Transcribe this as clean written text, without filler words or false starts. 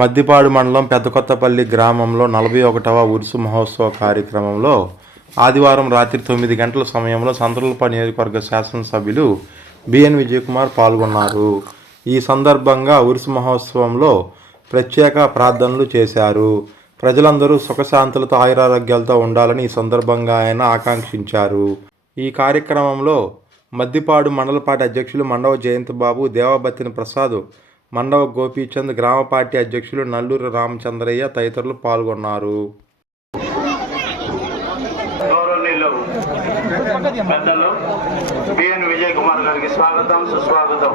మద్దిపాడు మండలం పెద్దకొత్తపల్లి గ్రామంలో 41వ ఉరుసు మహోత్సవ కార్యక్రమంలో ఆదివారం రాత్రి 9 గంటల సమయంలో సంతలూరుపాడు నియోజకవర్గ శాసనసభ్యులు బిఎన్ విజయకుమార్ పాల్గొన్నారు. ఈ సందర్భంగా ఉరుసు మహోత్సవంలో ప్రత్యేక ప్రార్థనలు చేశారు. ప్రజలందరూ సుఖశాంతులతో ఆయురారోగ్యాలతో ఉండాలని ఈ సందర్భంగా ఆయన ఆకాంక్షించారు. ఈ కార్యక్రమంలో మద్దిపాడు మండల పార్టీ అధ్యక్షులు మండవ జయంతిబాబు, దేవబత్తిన ప్రసాద్, మండవ గోపీచంద్, గ్రామ పార్టీ అధ్యక్షులు నల్లూరు రామచంద్రయ్య తదితరులు పాల్గొన్నారు. పెద్దలు బిఎన్ విజయ్ కుమార్ గారికి స్వాగతం, సుస్వాగతం.